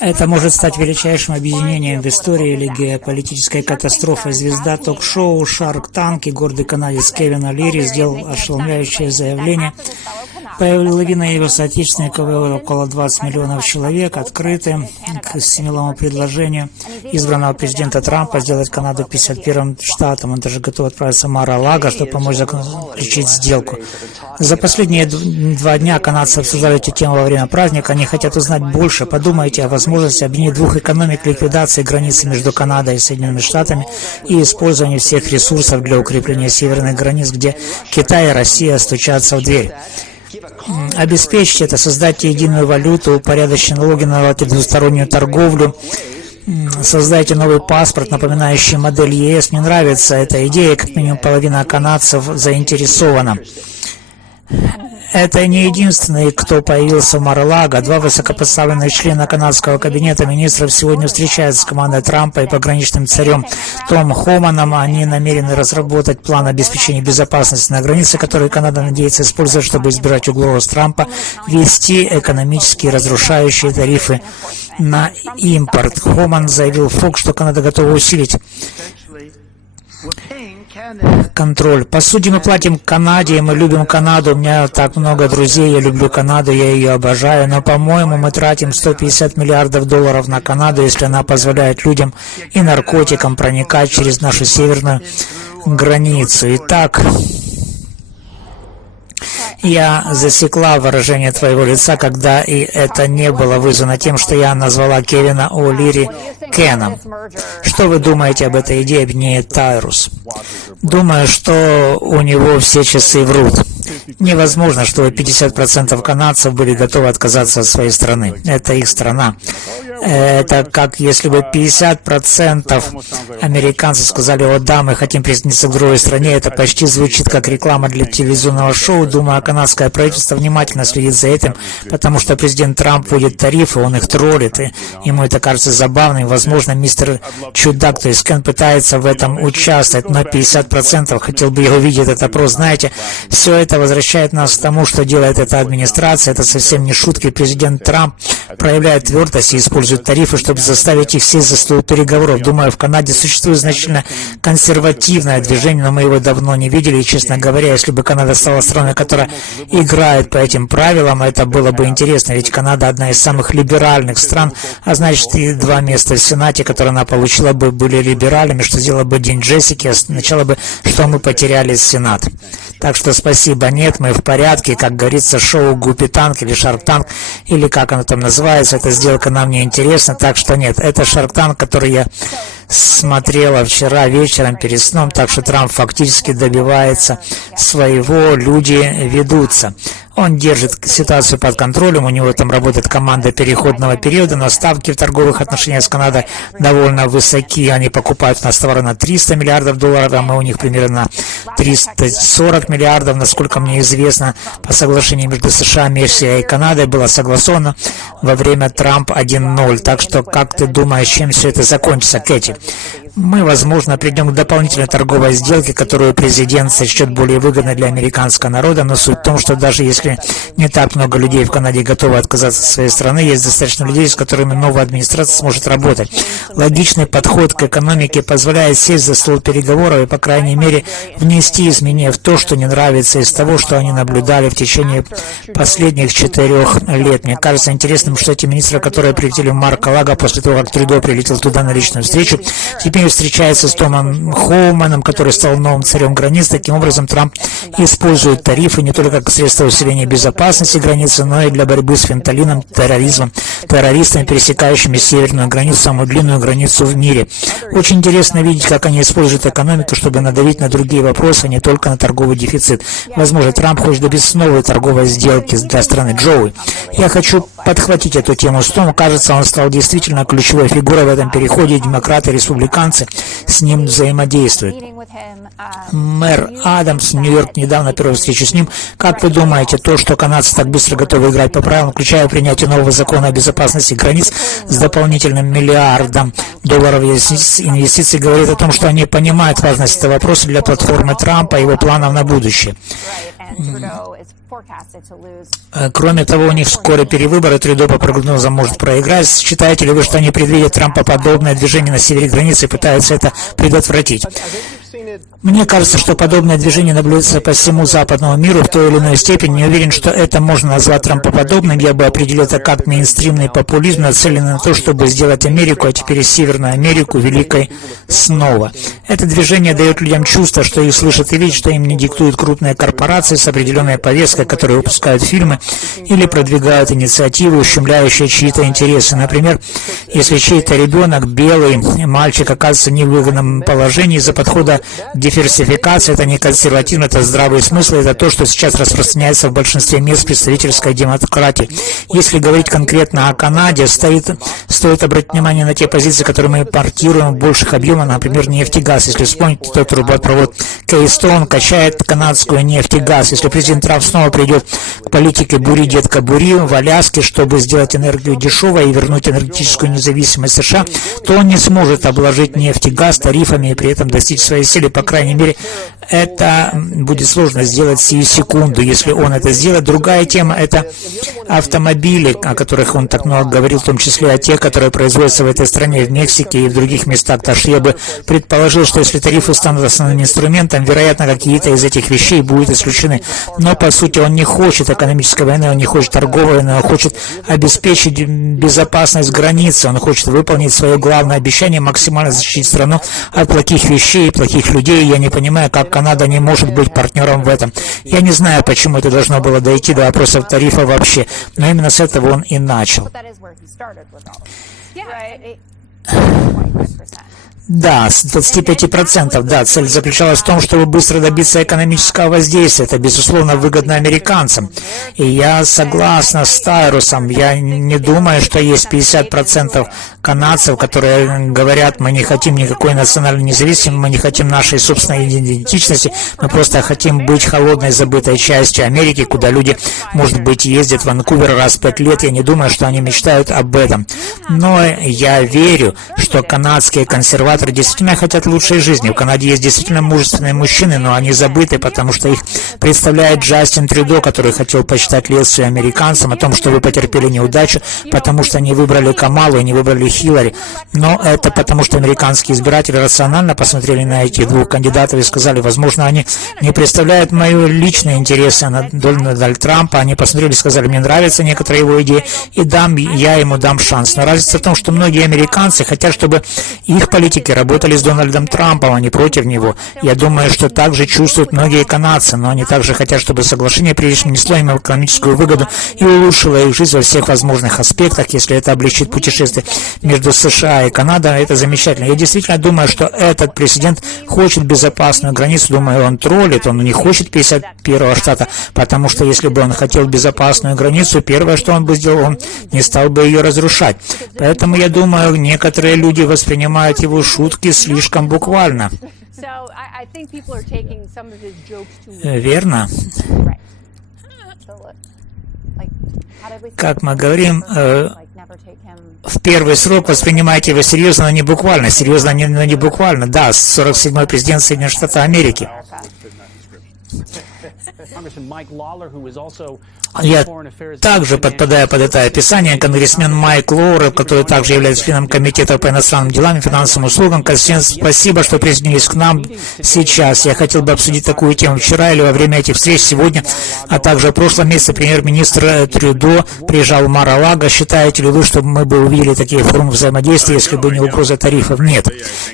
Это может стать величайшим объединением в истории или геополитической катастрофой. Звезда ток-шоу Shark Tank и гордый канадец Кевин О'Лири сделал ошеломляющее заявление. Половина его соотечественников, около 20 миллионов человек, открыты к смелому предложению избранного президента Трампа сделать Канаду 51-м штатом. Он даже готов отправиться в Мар-а-Лаго, чтобы помочь заключить сделку. За последние 2 дня канадцы обсуждали эту тему во время праздника. Они хотят узнать больше. Подумайте о возможности объединить 2 экономик, ликвидации границы между Канадой и Соединенными Штатами и использованию всех ресурсов для укрепления северных границ, где Китай и Россия стучатся в дверь. Обеспечьте это, создайте единую валюту, упорядочьте налоги, наладьте двустороннюю торговлю, создайте новый паспорт, напоминающий модель ЕС. Мне нравится эта идея, как минимум половина канадцев заинтересована. Это не единственный, кто появился в Мар-а-Лаго. 2 высокопоставленных члена канадского кабинета министров сегодня встречаются с командой Трампа и пограничным царем Том Хоманом. Они намерены разработать план обеспечения безопасности на границе, который Канада надеется использовать, чтобы избежать угроз Трампа, ввести экономические разрушающие тарифы на импорт. Хоман заявил Fox, что Канада готова усилить контроль. По сути, мы платим Канаде, мы любим Канаду. У меня так много друзей, я люблю Канаду, я ее обожаю. Но, по-моему, мы тратим 150 миллиардов долларов на Канаду, если она позволяет людям и наркотикам проникать через нашу северную границу. Итак, я засекла выражение твоего лица, когда и это не было вызвано тем, что я назвала Кевина О'Лири Кеном. Что вы думаете об этой идее объединения Тайрус? Думаю, что у него все часы врут. Невозможно, чтобы 50% канадцев были готовы отказаться от своей страны. Это их страна. Это как если бы 50% американцев сказали: «О да, мы хотим присоединиться к другой стране». Это почти звучит как реклама для телевизионного шоу. Думаю, канадское правительство внимательно следит за этим, потому что президент Трамп вводит тарифы, он их троллит, и ему это кажется забавным. Возможно, мистер Чудак, то есть Кен, пытается в этом участвовать, но 50% хотел бы его видеть этот опрос. Знаете, все это возвращает нас к тому, что делает эта администрация. Это совсем не шутки. Президент Трамп проявляет твердость и использует тарифы, чтобы заставить их сесть за стол переговоров. Думаю, в Канаде существует значительно консервативное движение, но мы его давно не видели. И, честно говоря, если бы Канада стала страной, которая играет по этим правилам, это было бы интересно. Ведь Канада одна из самых либеральных стран, а значит, и 2 места в Сенате, которые она получила бы, были либеральными, что сделало бы День Джессики, означало бы, что мы потеряли Сенат. Так что спасибо, нет, мы в порядке. Как говорится, шоу Гуппи Танк или Shark Tank, или как оно там называется, эта сделка нам не интересна. Так что нет, это Shark Tank, который я смотрела вчера вечером перед сном, так что Трамп фактически добивается своего, люди ведутся. Он держит ситуацию под контролем, у него там работает команда переходного периода, но ставки в торговых отношениях с Канадой довольно высоки. Они покупают у нас товары на 300 миллиардов долларов, а мы у них примерно на 340 миллиардов, насколько мне известно, по соглашению между США, Мексикой и Канадой было согласовано во время Трамп 1.0. Так что, как ты думаешь, чем все это закончится, Кэти? Мы, возможно, придем к дополнительной торговой сделке, которую президент сочтет более выгодной для американского народа, но суть в том, что даже если не так много людей в Канаде готовы отказаться от своей страны, есть достаточно людей, с которыми новая администрация сможет работать. Логичный подход к экономике позволяет сесть за стол переговоров и, по крайней мере, внести изменения в то, что не нравится из того, что они наблюдали в течение последних 4 лет. Мне кажется интересным, что эти министры, которые прилетели в Мар-а-Лаго после того, как Трюдо прилетел туда на личную встречу, теперь встречается с Томом Хоманом, который стал новым царем границ. Таким образом, Трамп использует тарифы не только как средство усиления безопасности границы, но и для борьбы с фентанилом, терроризмом, террористами, пересекающими северную границу, самую длинную границу в мире. Очень интересно видеть, как они используют экономику, чтобы надавить на другие вопросы, а не только на торговый дефицит. Возможно, Трамп хочет добиться новой торговой сделки для страны. Джоуи, я хочу подхватить эту тему с Томом. Кажется, он стал действительно ключевой фигурой в этом переходе. Демократы и республиканцы с ним взаимодействуют. Мэр Адамс, Нью-Йорк, недавно первую встречу с ним. Как вы думаете, то, что канадцы так быстро готовы играть по правилам, включая принятие нового закона о безопасности границ с дополнительным $1 миллиардом инвестиций, говорит о том, что они понимают важность этого вопроса для платформы Трампа и его планов на будущее? Кроме того, у них скоро перевыборы, Трюдо по прогнозам может проиграть. Считаете ли вы, что они предвидят Трампоподобное движение на севере границы и пытаются это предотвратить? Мне кажется, что подобное движение наблюдается по всему западному миру в той или иной степени. Не уверен, что это можно назвать трампоподобным. Я бы определил это как мейнстримный популизм, нацеленный на то, чтобы сделать Америку, а теперь и Северную Америку, великой снова. Это движение дает людям чувство, что их слышат и видят, что им не диктуют крупные корпорации с определенной повесткой, которые выпускают фильмы или продвигают инициативы, ущемляющие чьи-то интересы. Например, если чей-то ребенок, белый мальчик, оказывается в невыгодном положении из-за подхода диверсификация, это не консерватизм, это здравый смысл, это то, что сейчас распространяется в большинстве мест представительской демократии. Если говорить конкретно о Канаде, стоит обратить внимание на те позиции, которые мы импортируем в больших объемах, например, нефть и газ. Если вспомнить, тот трубопровод Кейстоун качает канадскую нефть и газ. Если президент Трамп снова придет к политике «бури, детка, бури» в Аляске, чтобы сделать энергию дешевой и вернуть энергетическую независимость США, то он не сможет обложить нефть и газ тарифами и при этом достичь своей цели. По крайней мере, это будет сложно сделать сию секунду, если он это сделает. Другая тема – это автомобили, о которых он так много говорил, в том числе о тех, которые производятся в этой стране, в Мексике и в других местах. Так что я бы предположил, что если тарифы станут основным инструментом, вероятно, какие-то из этих вещей будут исключены. Но, по сути, он не хочет экономической войны, он не хочет торговой войны, он хочет обеспечить безопасность границы, он хочет выполнить свое главное обещание – максимально защитить страну от плохих вещей и плохих людей. Я не понимаю, как Канада не может быть партнером в этом. Я не знаю, почему это должно было дойти до вопросов тарифа вообще, но именно с этого он и начал. Да, с 25%, да, цель заключалась в том, чтобы быстро добиться экономического воздействия. Это, безусловно, выгодно американцам. И я согласна с Тайрусом. Я не думаю, что есть 50% канадцев, которые говорят, мы не хотим никакой национальной независимости, мы не хотим нашей собственной идентичности, мы просто хотим быть холодной, забытой частью Америки, куда люди, может быть, ездят в Ванкувер раз в 5 лет. Я не думаю, что они мечтают об этом. Но я верю, что канадские консерваторы действительно хотят лучшей жизни. В Канаде есть действительно мужественные мужчины, но они забыты, потому что их представляет Джастин Трюдо, который хотел почитать лекцию американцам о том, что вы потерпели неудачу, потому что они выбрали Камалу и не выбрали Хиллари. Но это потому, что американские избиратели рационально посмотрели на этих двух кандидатов и сказали, возможно, они не представляют мои личные интересы на Дональда Трампа. Они посмотрели и сказали, мне нравятся некоторые его идеи, и я ему дам шанс. Но разница в том, что многие американцы хотят, чтобы их политики работали с Дональдом Трампом, а не против него. Я думаю, что так же чувствуют многие канадцы, но они также хотят, чтобы соглашение принесло им экономическую выгоду и улучшило их жизнь во всех возможных аспектах. Если это облегчит путешествие между США и Канадой, это замечательно. Я действительно думаю, что этот президент хочет безопасную границу. Думаю, он троллит, он не хочет 51-го штата, потому что если бы он хотел безопасную границу, первое, что он бы сделал, он не стал бы ее разрушать. Поэтому я думаю, некоторые люди воспринимают его шутки слишком буквально. Верно. Как мы говорим, в первый срок воспринимайте его серьезно, но не буквально. Серьезно, но не буквально. Да, 47-й президент Соединенных Штатов Америки. Я также подпадаю под это описание. Конгрессмен Майк Лоурер, который также является членом Комитета по иностранным делам и финансовым услугам. Конгрессмен, спасибо, что присоединились к нам сейчас. Я хотел бы обсудить такую тему вчера или во время этих встреч сегодня, а также в прошлом месяце премьер-министр Трюдо приезжал в Мар-а-Лаго. Считаете ли вы, что мы бы увидели такие формы взаимодействия, если бы не угроза тарифов? Нет.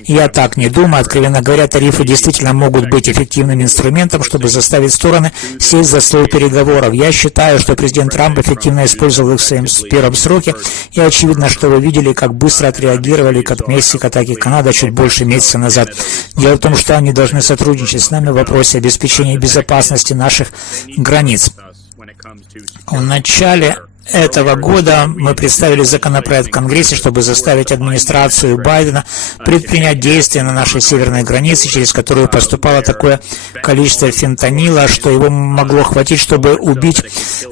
Я так не думаю. Откровенно говоря, тарифы действительно могут быть эффективным инструментом, чтобы заставить стороны сесть за стол переговоров. Я считаю, что президент Трамп эффективно использовал их в своем первом сроке, и очевидно, что вы видели, как быстро отреагировали как Мексика, так и Канада чуть больше месяца назад. Дело в том, что они должны сотрудничать с нами в вопросе обеспечения безопасности наших границ. В начале этого года мы представили законопроект в Конгрессе, чтобы заставить администрацию Байдена предпринять действия на нашей северной границе, через которую поступало такое количество фентанила, что его могло хватить, чтобы убить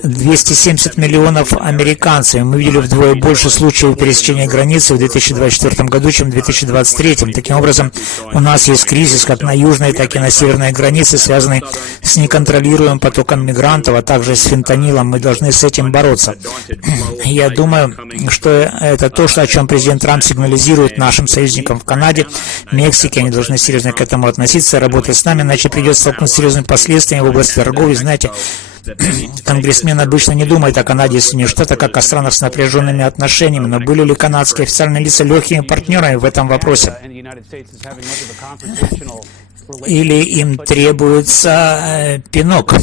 270 миллионов американцев. Мы видели вдвое больше случаев пересечения границы в 2024 году, чем в 2023. Таким образом, у нас есть кризис как на южной, так и на северной границе, связанный с неконтролируемым потоком мигрантов, а также с фентанилом. Мы должны с этим бороться. Я думаю, что это то, о чем президент Трамп сигнализирует нашим союзникам в Канаде, Мексике. Они должны серьезно к этому относиться, работать с нами, иначе придется столкнуться с серьезными последствиями в области торговли. Знаете, конгрессмен обычно не думает о Канаде и Соединенных Штатах как о странах с напряженными отношениями, но были ли канадские официальные лица легкими партнерами в этом вопросе? Или им требуется пинок?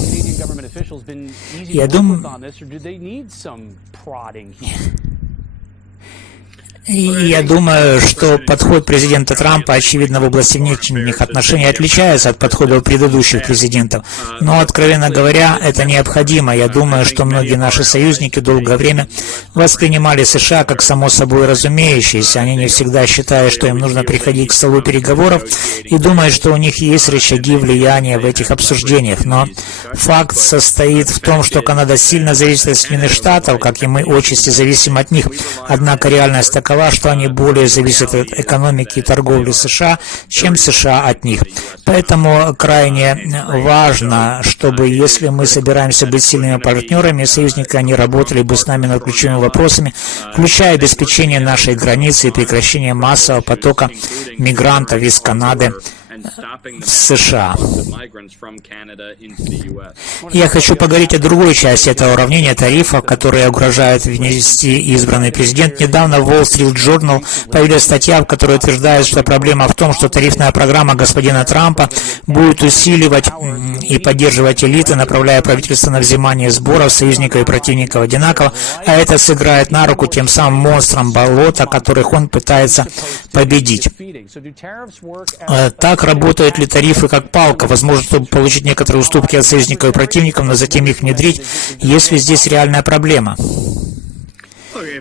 Я думаю, что подход президента Трампа, очевидно, в области внешних отношений отличается от подхода предыдущих президентов. Но, откровенно говоря, это необходимо. Я думаю, что многие наши союзники долгое время воспринимали США как само собой разумеющееся. Они не всегда считают, что им нужно приходить к столу переговоров и думают, что у них есть рычаги влияния в этих обсуждениях. Но факт состоит в том, что Канада сильно зависит от Соединенных Штатов, как и мы отчасти зависим от них. Однако реальность такова, что они более зависят от экономики и торговли США, чем США от них. Поэтому крайне важно, чтобы, если мы собираемся быть сильными партнерами и союзниками, они работали бы с нами над ключевыми вопросами, включая обеспечение нашей границы и прекращение массового потока мигрантов из Канады в США. Я хочу поговорить о другой части этого уравнения тарифов, которые угрожают внести избранный президент. Недавно в Wall Street Journal появилась статья, в которой утверждает, что проблема в том, что тарифная программа господина Трампа будет усиливать и поддерживать элиты, направляя правительство на взимание сборов союзников и противников одинаково, а это сыграет на руку тем самым монстрам болота, которых он пытается победить. Так работают ли тарифы как палка? Возможно, чтобы получить некоторые уступки от союзников и противников, но затем их внедрить, если здесь реальная проблема.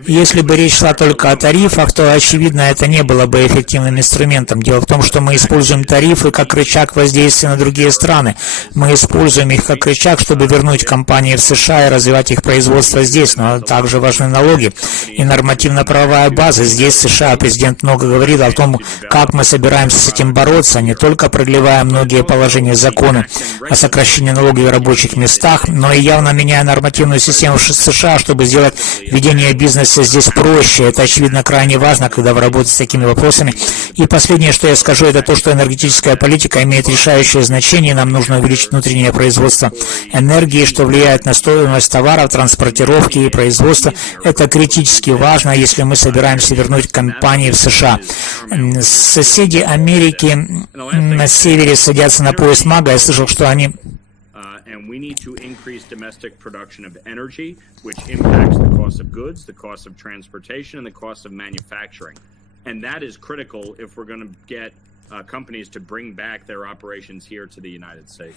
Если бы речь шла только о тарифах, то, очевидно, это не было бы эффективным инструментом. Дело в том, что мы используем тарифы как рычаг воздействия на другие страны. Мы используем их как рычаг, чтобы вернуть компании в США и развивать их производство здесь, но также важны налоги и нормативно-правовая база. Здесь, в США, президент много говорил о том, как мы собираемся с этим бороться, не только продлевая многие положения закона о сокращении налогов в рабочих местах, но и явно меняя нормативную систему в США, чтобы сделать ведение бизнеса здесь проще. Это, очевидно, крайне важно, когда вы работаете с такими вопросами. И последнее, что я скажу, это то, что энергетическая политика имеет решающее значение. Нам нужно увеличить внутреннее производство энергии, что влияет на стоимость товаров, транспортировки и производства. Это критически важно, если мы собираемся вернуть компании в США. Соседи Америки на севере садятся на поезд Мага. Я слышал, что они... We need to increase domestic production of energy, which impacts the cost of goods, the cost of transportation, and the cost of manufacturing. And that is critical if we're going to get companies to bring back their operations here to the United States.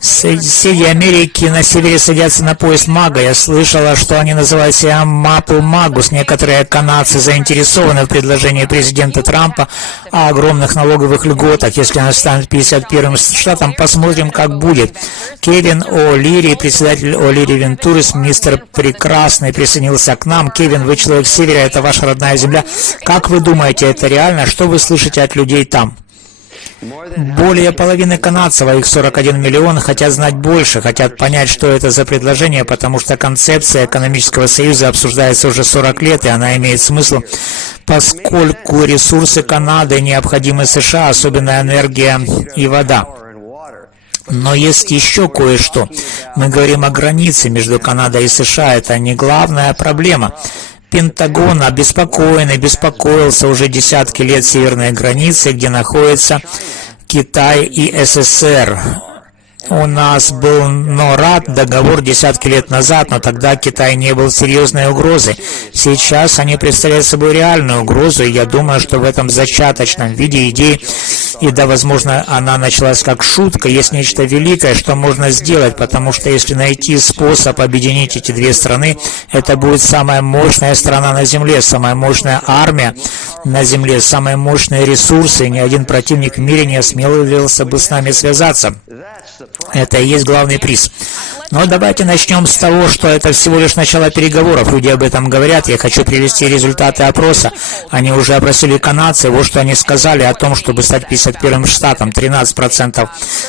Соседи Америки на севере садятся на поезд Мага. Я слышала, что они называют себя Мапл Магус. Некоторые канадцы заинтересованы в предложении президента Трампа о огромных налоговых льготах. Если он станет 51-м штатом, посмотрим, как будет. Кевин О'Лири, председатель О'Лири Вентурис, мистер Прекрасный, присоединился к нам. Кевин, вы человек с севера, это ваша родная земля. Как вы думаете, это реально? Что вы слышите от людей там? Более половины канадцев, а их 41 миллион, хотят знать больше, хотят понять, что это за предложение, потому что концепция экономического союза обсуждается уже 40 лет, и она имеет смысл, поскольку ресурсы Канады необходимы США, особенно энергия и вода. Но есть еще кое-что. Мы говорим о границе между Канадой и США, это не главная проблема. Пентагон обеспокоен и беспокоился уже десятки лет северной границы, где находятся Китай и СССР. У нас был НОРАД, договор десятки лет назад, но тогда Китай не был серьезной угрозой. Сейчас они представляют собой реальную угрозу, и я думаю, что в этом зачаточном виде идеи, и да, возможно, она началась как шутка, есть нечто великое, что можно сделать, потому что если найти способ объединить эти две страны, это будет самая мощная страна на Земле, самая мощная армия на Земле, самые мощные ресурсы, и ни один противник в мире не осмелился бы с нами связаться. Это и есть главный приз. Но давайте начнем с того, что это всего лишь начало переговоров. Люди об этом говорят. Я хочу привести результаты опроса. Они уже опросили канадцев. Вот что они сказали о том, чтобы стать 51-м штатом. 13%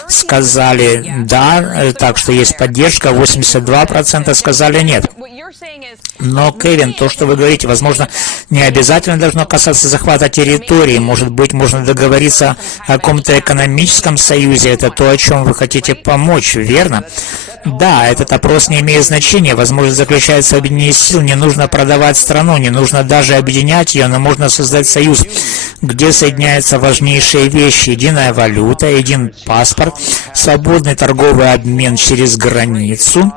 сказали да, так что есть поддержка. 82% сказали нет. Но, Кевин, то, что вы говорите, возможно, не обязательно должно касаться захвата территории. Может быть, можно договориться о каком-то экономическом союзе. Это то, о чем вы хотите помочь, верно? Да, этот опрос не имеет значения. Возможность заключается в объединении сил. Не нужно продавать страну, не нужно даже объединять ее, но можно создать союз, где соединяются важнейшие вещи. Единая валюта, един паспорт, свободный торговый обмен через границу,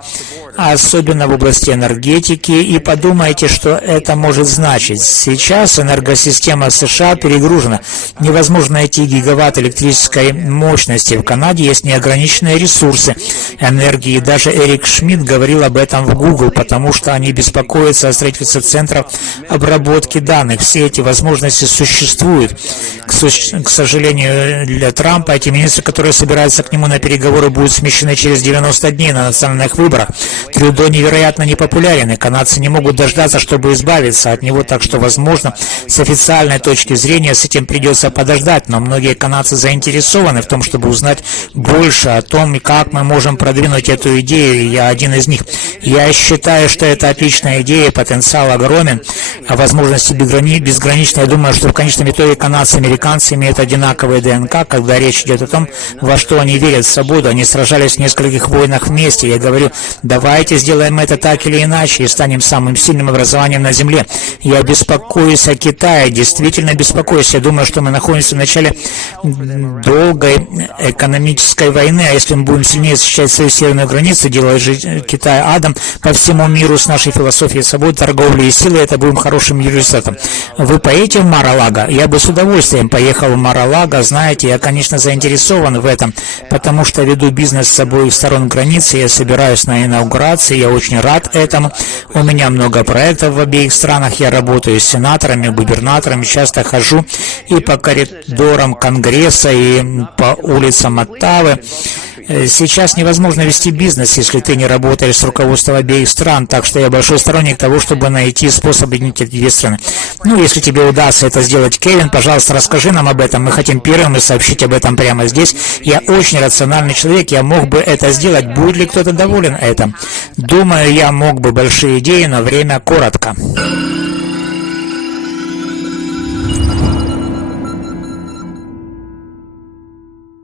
особенно в области энергетики, и подумайте, что это может значить. Сейчас энергосистема США перегружена. Невозможно найти гигаватт электрической мощности. В Канаде есть неограниченные ресурсы энергии. Даже Эрик Шмидт говорил об этом в Google, потому что они беспокоятся о строительстве центров обработки данных. Все эти возможности существуют. К сожалению, для Трампа эти министры, которые собираются к нему на переговоры, будут смещены через 90 дней на национальных выборах. Трюдо невероятно непопулярен, и канадцы не могут дождаться, чтобы избавиться от него, так что, возможно, с официальной точки зрения с этим придется подождать, но многие канадцы заинтересованы в том, чтобы узнать больше о том, как мы можем продвинуть эту идею, и я один из них. Я считаю, что это отличная идея, потенциал огромен, а возможности безграничны. Я думаю, что в конечном итоге канадцы и американцы имеют одинаковые ДНК, когда речь идет о том, во что они верят в свободу. Они сражались в нескольких войнах вместе. Я говорю, давайте сделаем это так или иначе и станем самым сильным образованием на Земле. Я беспокоюсь о Китае, действительно беспокоюсь. Я думаю, что мы находимся в начале долгой экономической войны, а если мы будем сильнее защищать свою северную границу, делать же Китай адом по всему миру с нашей философией свободы, торговли и силы, это будем хорошим результатом. Вы поедете в Мар-а-Лаго? Я бы с удовольствием поехал в Мар-а-Лаго. Знаете, я, конечно, заинтересован в этом, потому что веду бизнес с обоих сторон границы, я собираюсь на инаугурации, я очень рад этому. У меня много проектов в обеих странах, я работаю с сенаторами, губернаторами, часто хожу и по коридорам Конгресса, и по улицам Оттавы. Сейчас невозможно вести бизнес, если ты не работаешь с руководством обеих стран, так что я большой сторонник того, чтобы найти способ объединить эти две страны. Ну, если тебе удастся это сделать, Кевин, пожалуйста, расскажи нам об этом. Мы хотим первым и сообщить об этом прямо здесь. Я очень рациональный человек, я мог бы это сделать. Будет ли кто-то доволен этим? Думаю, я мог бы большие идеи, но время коротко.